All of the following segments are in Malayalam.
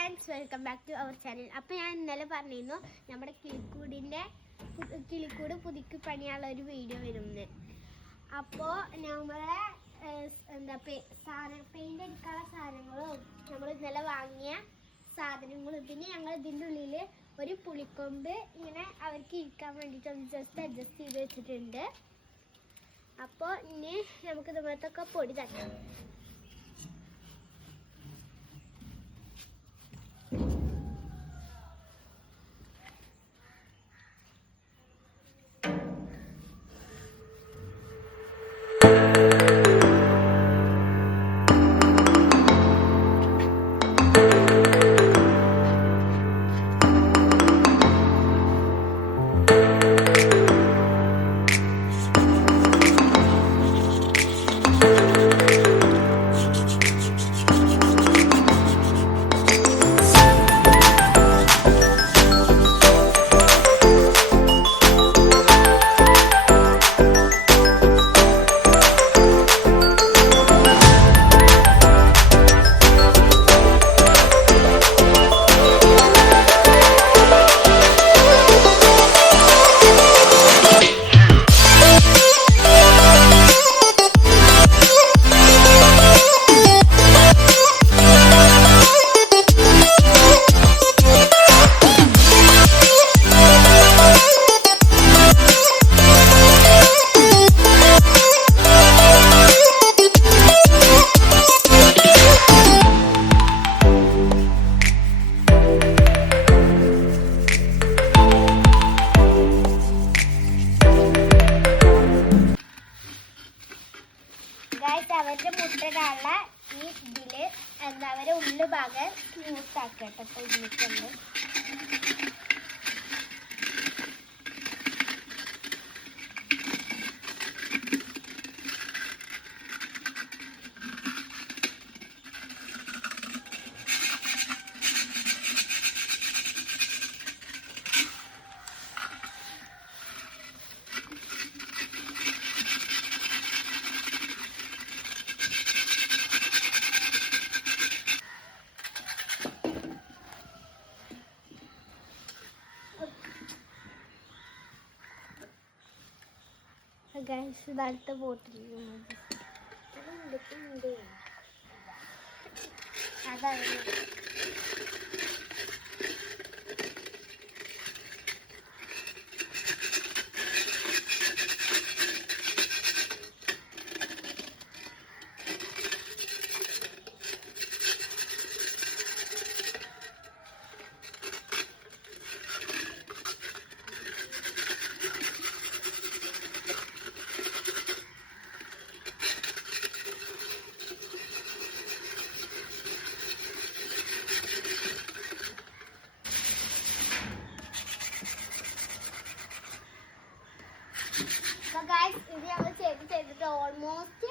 Friends, welcome back to our channel. അപ്പോൾ ഞാൻ ഇന്നലെ പറഞ്ഞിരുന്നു നമ്മുടെ കിളിക്കൂട് പുതുക്കി പണിയുള്ള ഒരു വീഡിയോ വരുന്നത്. അപ്പോൾ നമ്മളെ പെയിൻ്റ് അടിക്കാനുള്ള സാധനങ്ങളും നമ്മൾ ഇന്നലെ വാങ്ങിയ സാധനങ്ങളും പിന്നെ ഞങ്ങൾ ഇതിൻ്റെ ഉള്ളിൽ ഒരു പുളിക്കൊമ്പ് ഇങ്ങനെ അവർക്ക് ഇരിക്കാൻ വേണ്ടിയിട്ട് ഒന്ന് ജസ്റ്റ് അഡ്ജസ്റ്റ് ചെയ്ത് വെച്ചിട്ടുണ്ട്. അപ്പോൾ ഇനി നമുക്ക് ഇതുപോലത്തൊക്കെ പൊടി തട്ടാം. അവരുടെ മുട്ടയിടാനുള്ള ഈ ഇതില് അവരെ ഉള്ളു ഭാഗം യൂസ് ആക്കട്ടെ. ഇപ്പൊ ഇതിട്ടുണ്ട് അടുത്ത ബോട്ടിൽ അതാണ് ഇത് ഞങ്ങൾ ചെയ്തിട്ട് ഓൾമോസ്റ്റ്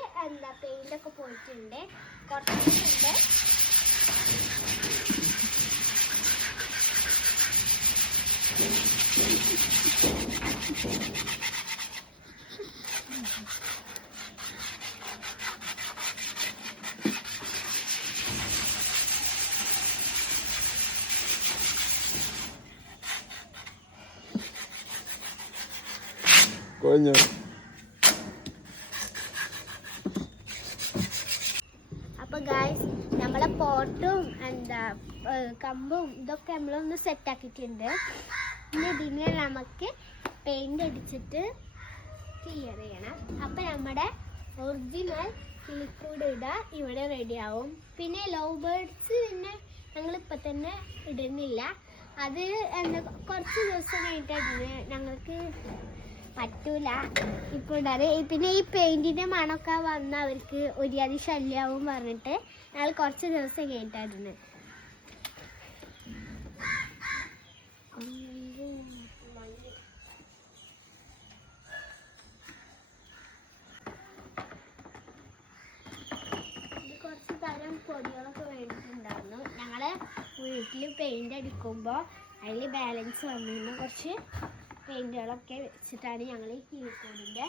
പെയിന്റ് ഒക്കെ പോയിട്ടുണ്ട്. കുറച്ചുണ്ട്. അപ്പൊ ഗായ്സ്, നമ്മളെ പോട്ടും കമ്പും ഇതൊക്കെ നമ്മളൊന്ന് സെറ്റ് ആക്കിയിട്ടുണ്ട്. പിന്നെ ഇതിനെ നമുക്ക് പെയിന്റ് അടിച്ചിട്ട് ക്ലിയർ ചെയ്യണം. അപ്പൊ നമ്മുടെ ഒറിജിനൽ കിളിക്കൂട് ഇവിടെ റെഡിയാവും. പിന്നെ ലവ് ബേർഡ്സ് പിന്നെ ഞങ്ങളിപ്പോൾ തന്നെ ഇടുന്നില്ല. അത് കുറച്ച് ദിവസം കഴിഞ്ഞിട്ട് ഞങ്ങൾക്ക് പറ്റൂല ഇപ്പോൾ ഇടാറ്. പിന്നെ ഈ പെയിന്റിന്റെ മണമൊക്കെ വന്ന് അവർക്ക് ഒരുപാട് ശല്യമാവും പറഞ്ഞിട്ട് ഞങ്ങൾ കുറച്ച് ദിവസം കഴിഞ്ഞിട്ടായിരുന്നു. കുറച്ച് തരം പൊടികളൊക്കെ വേണ്ടിയിട്ടുണ്ടായിരുന്നു. ഞങ്ങള് വീട്ടിൽ പെയിന്റ് അടിക്കുമ്പോൾ അതിൽ ബാലൻസ് വന്നിരുന്ന കുറച്ച് പെയിന്റുകളൊക്കെ വെച്ചിട്ടാണ് ഞങ്ങൾ ഈ കിളിക്കൂടിൻ്റെ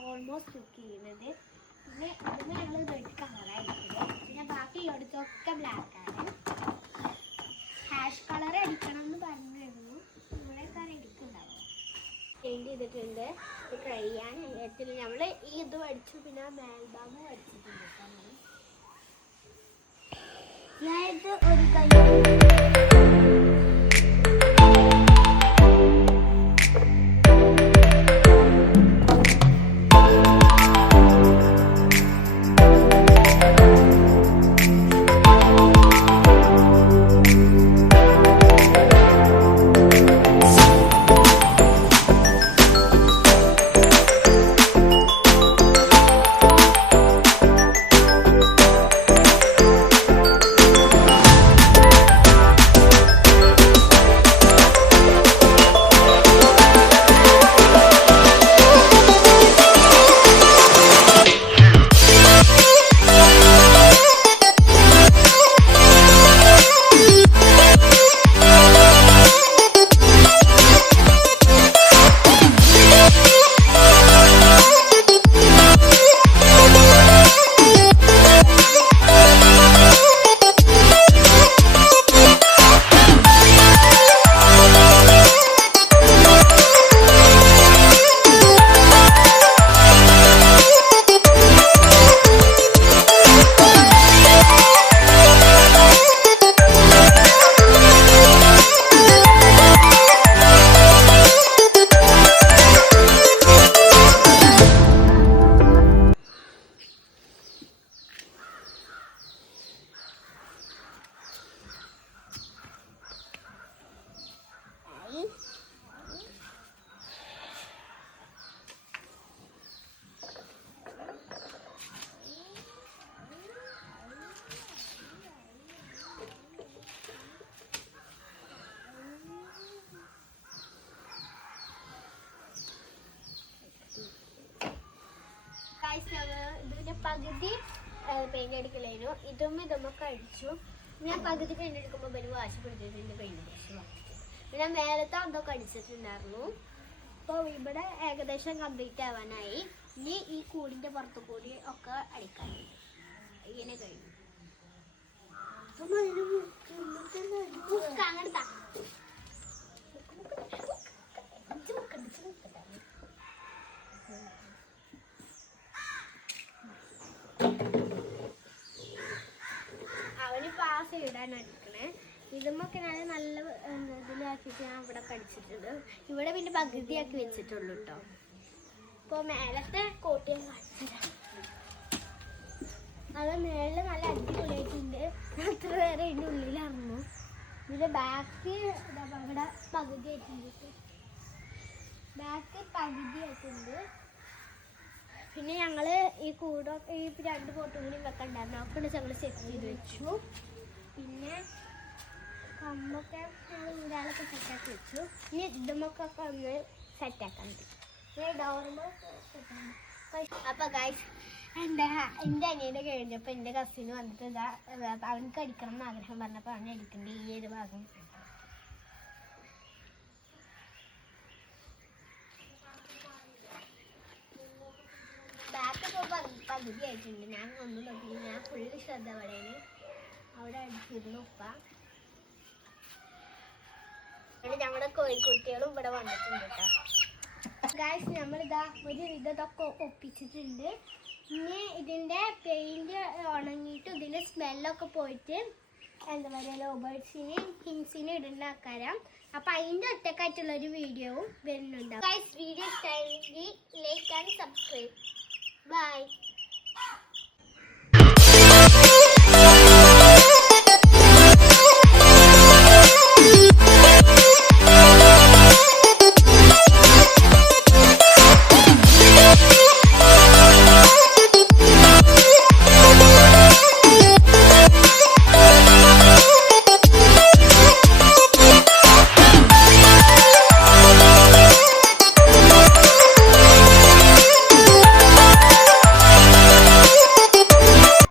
ഓൾമോസ്റ്റ് കുക്ക് ചെയ്യുന്നത്. പിന്നെ അതിന് ഞങ്ങൾ റെഡ് കളറായിരിക്കുന്നത്. പിന്നെ ബാക്കി ഇവിടുത്തൊക്കെ ബ്ലാക്കാണ്. ഹാഷ് കളർ അടിക്കണം എന്ന് പറഞ്ഞിരുന്നു. ഇവിടെയൊക്കെ അടിക്കുന്നുണ്ടാവും. പെയിന്റ് ചെയ്തിട്ടുണ്ട്. ഇത് കഴിയാൻ എത്തില്ല. നമ്മൾ ഈ ഇതും അടിച്ചു, പിന്നെ മേൽഭാഗവും അടിച്ചിട്ടുണ്ട്. ഞാനിത് ഒരു കൈ ഇതിന്റെ പകുതി പെയിന്റ് അടിക്കലായിരുന്നു. ഇതുമൊക്കെ അടിച്ചു. ഞാൻ പകുതി പെയിന്റ് അടിക്കുമ്പോൾ വലിയ വാശി പിടിച്ചിട്ടുണ്ട് പെയിന്റ് അടിച്ചു. പിന്നെ മേലത്തെ അതൊക്കെ അടിച്ചിട്ടുണ്ടായിരുന്നു. അപ്പോൾ ഇവിടെ ഏകദേശം കംപ്ലീറ്റ് ആവാനായി. ഇനി ഈ കൂടിന്റെ പുറത്തു കൂടി ഒക്കെ അടിക്കാനുണ്ട്. ഇങ്ങനെ കഴിഞ്ഞു. അങ്ങനത്തെ അവന് പാസ് ഇടാൻ അടിക്കണേ. ഇതുമൊക്കെ ഞാൻ നല്ല ഇതിലാക്കിയിട്ട് ഞാൻ ഇവിടെ കടിച്ചിട്ടുണ്ട്. ഇവിടെ പിന്നെ പകുതിയാക്കി വെച്ചിട്ടുള്ളൂ കേട്ടോ. ഇപ്പോൾ മേലത്തെ കോട്ട് ഞാൻ കാണിച്ചിടാം. അത് മേളിൽ നല്ല അടിപൊളിയായിട്ടുണ്ട്. അത്ര നേരം ഇതിൻ്റെ ഉള്ളിലിറങ്ങു. ഇതിൻ്റെ ബാക്ക് ഇവിടെ പകുതിയായിട്ടുണ്ട്. ബാക്ക് പകുതിയായിട്ടുണ്ട്. പിന്നെ ഞങ്ങൾ ഈ ഈ 2 പോട്ടും കൂടി വെക്കണ്ടായിരുന്നു. ഒക്കെ ഞങ്ങൾ സെറ്റ് ചെയ്ത് വെച്ചു. പിന്നെ കമ്പൊക്കെ ഞങ്ങൾ ഊരാളൊക്കെ സെറ്റാക്കി വെച്ചു. ഇനി ഇതുമൊക്കെ ഒന്ന് സെറ്റാക്കാനുണ്ട്. പിന്നെ ഡോറിൻ്റെ അപ്പോൾ ഗൈസ് എൻ്റെ അനിയൻ്റെ കഴിഞ്ഞപ്പോൾ എൻ്റെ കസിന് വന്നിട്ട് അവനക്ക് അടിക്കണം എന്ന് ആഗ്രഹം പറഞ്ഞപ്പോൾ അവനെ അടിക്കണ്ടേ ഈ ഒരു ഭാഗം. പകുതി ആയിട്ടുണ്ട്. ഞാൻ ഒന്നും നോക്കി. ഞാൻ ഫുള്ള് ശ്രദ്ധ അവിടെയാണ്. അവിടെ അടിച്ചിരുന്നു ഉപ്പ. നമ്മുടെ കോഴിക്കുട്ടികളും ഇവിടെ വന്നിട്ടുണ്ട് കേട്ടോ. ഗായ്സ് നമ്മളിതാ ഒരു ഇതൊക്കെ ഒപ്പിച്ചിട്ടുണ്ട്. ഇനി ഇതിൻ്റെ പെയിന്റ് ഉണങ്ങിയിട്ട് ഇതിൻ്റെ സ്മെല്ലൊക്കെ പോയിട്ട് എന്താ പറയുക ലവ് ബേർഡ്സിനെയും കിങ്സിനെയും ഇടുന്ന ആക്കാരം. അപ്പം അതിൻ്റെ ഒറ്റക്കായിട്ടുള്ളൊരു വീഡിയോവും വരുന്നുണ്ടാവും. ഗായ്സ് വീഡിയോ ഇഷ്ടമായെങ്കിൽ ലൈക്ക് ആൻഡ് സബ്സ്ക്രൈബ്. ബൈ.